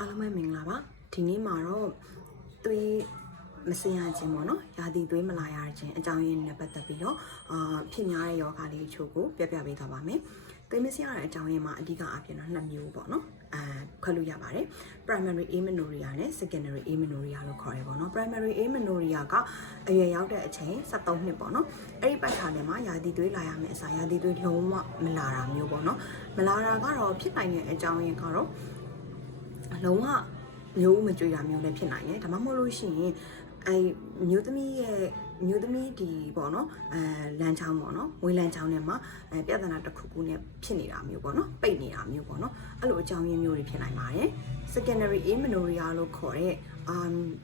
အားလုံးပဲမင်္ဂလာပါဒီနေ့မှာတော့သွေးမစင်ရခြင်းပေါ့နော်ရာသီသွေးမလာရခြင်းအကြောင်းရင်းနဲ့ပတ်သက်ပြီးတော့ဖြစ်များတဲ့ယောဂလေးချို့ကိုပြပြပေးသွားပါမယ်သွေးမစင်ရတဲ့အကြောင်းရင်းမှာအဓိကအဖြစ်တော့2မျိုးပေါ့နော်ခွဲလို့ရပါတယ် primary amenorrhea နဲ့ secondary amenorrhea လို့ခေါ်ရပါတော့ primary amenorrhea ကအရွယ်ရောက်တဲ့အချိန်73နှစ်ပေါ့နော်အဲ့ဒီပတ်ခါထဲမှာရာသီသွေးလာရမယ်အစားရာသီသွေးလုံးဝမလာတာမျိုးပေါ့နော်မလာတာကတော့ဖြစ်နိုင်တဲ့အကြောင်းရင်းကတော့လုံးဝမျိုးမကြွေတာမျိုးလည်းဖြစ်နိုင်တယ်ဒါမှမဟုတ်လို့ရှိရင်မျိုးသမီးဒီပေါ့နော်လမ်းချောင်းပေါ့နော်ဝေးလမ်းချောင်းထဲမှာပြဿနာတစ်ခုခုနဲ့ဖြစ်နေတာမျိုးပေါ့နော်ပိတ်နေတာမျိုးပေါ့နော်အဲ့လိုအကြောင်းရင်းမျိုးတွေဖြစ်နိုင်ပါတယ် secondary amenorrhea လို့ခေါ်တဲ့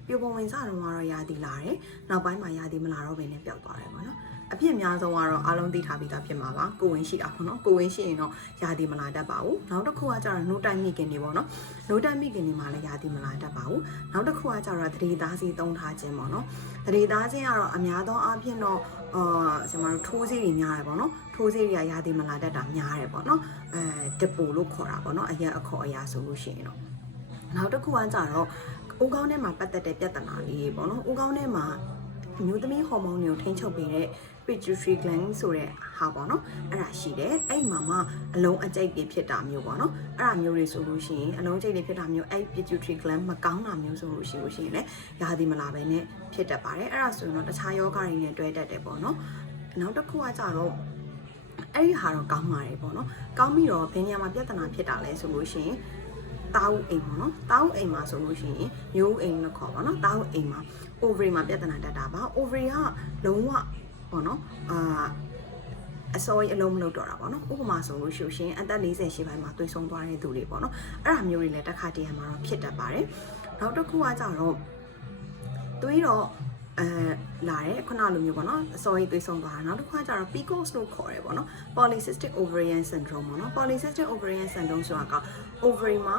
ပြပုံဝင်စားတော့ရာသီလာတယ်နောက်ပိုင်းမှာရာသီမလာတော့ဘဲနဲ့ပျောက်သွားတယ်ပေါ့နော်အဖြစ်အများဆုံးကတော့အားလုံးသိထားပြီးသားဖြစ်မှာပါကိုဝင်ရှိတာပေါ့နော်ကိုဝင်ရှိရင်တော့ရာသီမလာတတ်ပါဘူးနောက်တစ်ခုကကျတော့ no time မိခင်တွေပေါ့နော် no time မိခင်တွေမှာလည်းရာသီမလာတတ်ပါဘူးနောက်တစ်ခုကကျတော့သတိသားစီသုံးထားခြင်းပေါ့နော်သတိသားခြင်းကတော့အများသောအားဖြင့်တော့ကျွန်တော်တို့ထိုးဆေးတွေများတယ်ပေါ့နော်ထိုးဆေးတွေကရာသီမလာတတ်တာများတယ်ပေါ့နော်ဒပိုလို့ခေါ်တာပေါ့နော်အရက်အခေါ်အရာဆိုလို့ရှိရင်တော့နောက်တစ်ခုကကျတော့ဦးခေါင်းထဲမှာပတ်သက်တဲ့ပြဿနာလေးပေါ့နော်ဦးခေါင်းထဲမှာအမျိုးသမီးဟော်မုန်းတွေကိုထိန်းချုပ်ပေးတဲ့ pituitary gland ဆိုတဲ့ဟာပေါ့နော်အဲ့ဒါရှိတယ်အဲ့မှာမှအလုံးအကျိတ်တွေဖြစ်တာမျိုးပေါ့နော်အဲ့ဒါမျိုးတွေဆိုလို့ရှိရင်အလုံးအကျိတ်တွေဖြစ်တာမျိုးအဲ့ pituitary gland မကောင်းတာမျိုးဆိုလို့ရှိရင်လည်းရာသီမလာဘဲနဲ့ဖြစ်တတ်ပါတယ်အဲ့ဒါဆိုရင်တော့တခြားယောဂတွေနဲ့တွဲတတ်တယ်ပေါ့နော်နောက်တစ်ခုကကြတော့အဲ့ဒီဟာတော့ကောင်းပါတယ်ပေါ့နော်ကောင်းပြီးတော့ဘယ်နေရာမှာပြဿနာဖြစ်တာလဲဆိုလို့ရှိရင်တာဝအိမ်ပေါ့နော်တာဝအိမ်မှာဆိုလို့ရှိရင်မျိုးအိမ်လို့ခေါ်ပါနော်တာဝအိမ်မှာ ovary မှာပြဿနာတက်တာပါ ovary ကလုံးဝပေါ့နော်အစောကြီးအလုံးမလုပ်တော့တာပေါ့နော်ဥပမာဆိုလို့ရှိရင်အသက်40ရှိပိုင်းမှာသွေးဆုံးသွားတဲ့သူတွေပေါ့နော်အဲ့ဒါမျိုးတွေလည်းတစ်ခါတည်းမှာတော့ဖြစ်တတ်ပါတယ်နောက်တစ်ခုကကြတော့သွေးတော့လာတယ်ခုနလိုမျိုးပေါ့နော်အစောကြီးသွေးဆုံးသွားတာနောက်တစ်ခုကကြတော့ PCOS လို့ခေါ်တယ်ပေါ့နော် polycystic ovarian syndrome ပေါ့နော် polycystic ovarian syndrome ဆိုတာက ovary မှာ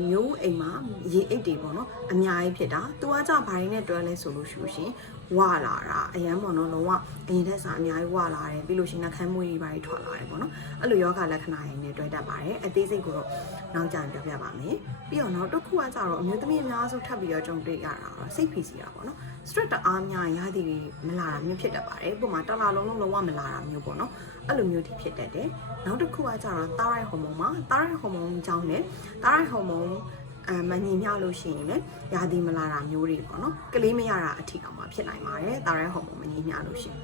မျိုးအိမ်မှာရေအိတ်တွေပေါ့နော်အများကြီးဖြစ်တာသူကကြဘာရင်းနဲ့တွဲလဲဆိုလို့ရှိရင်ဝလာတာအရန်ပေါ့နော်လုံးဝအရင်တက်စာအများကြီးဝလာတယ်ပြီးလို့ရှိရင်နှာခမ်းမွေးတွေပါထွက်လာတယ်ပေါ့နော်အဲ့လိုယောဂလက္ခဏာရင်းနဲ့တွဲတတ်ပါတယ်အသေးစိတ်ကိုတော့နောက်ကြရင်ပြောပြပါမယ်ပြီးတော့နောက်တစ်ခုကကြတော့အမျိုးသမီးအများစုထပ်ပြီးတော့ကြုံတွေ့ရတာတော့စိတ်ဖိစီးတာပေါ့နော် stress တအားများရာသီမလာတာမျိုးဖြစ်တတ်ပါတယ်ပုံမှန်တစ်လလုံးလုံးဝမလာတာမျိုးပေါ့နော်အဲ့လိုမျိုးတွေဖြစ်တတ်တယ်နောက်တစ်ခုကကြတော့ thyroid hormone မှာ thyroid hormone ကြောင့်လည်း thyroid hormone မညီမျှလို့ရှိရင်လည်းရာသီမလာတာမျိုးတွေပေါ့နော်ကလေးမရတာအထီအောင်မှာဖြစ်နိုင်ပါတယ် thyroid hormone မညီမျှလို့ရှိရင်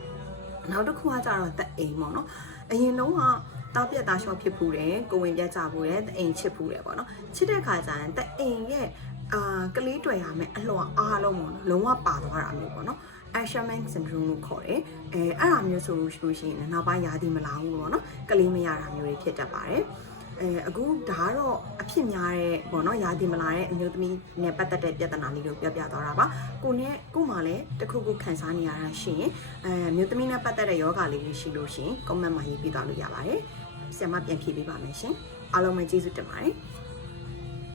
နောက်တစ်ခုကကြတော့သက်အိမ်ပေါ့နော်အရင်တုန်းကတောက်ပြက်သားလျှော့ဖြစ်ဖူးတယ်ကိုဝင်ပြတ်ကြဖူးတယ်သက်အိမ်ချစ်ဖူးတယ်ပေါ့နော်ချစ်တဲ့ခါကျရင်သက်အိမ်ရဲ့ကလေးတွေ့ရမယ်အလွန်အားလုံးပေါ့နော်လုံးဝပါသွားတာမျိုးပေါ့နော်Asherman syndrome လို့ခေါ်တယ်အဲ့ဒါမျိုးဆိုလို့ရှိရင်နောက်ပိုင်းရာသီမလာဘူးပေါ့နော်ကလေးမရတာမျိုးတွေဖြစ်တတ်ပါတယ်အခုဒါကတော့အဖြစ်များတဲ့ပေါ့နော်ရာသီမလာတဲ့အမျိုးသမီးနဲ့ပတ်သက်တဲ့ပြဿနာလေးကိုပြောပြသွားတာပါကိုမှလည်းတခုခုခံစားနေရတာရှိရင်မျိုးသမီးနဲ့ပတ်သက်တဲ့ယောဂလေးတွေရှိလို့ရှိရင် comment မှာရေးပြသွားလို့ရပါတယ်ဆရာမပြန်ဖြေပေးပါမယ်ရှင်အားလုံးပဲကျေးဇူးတင်ပါတယ်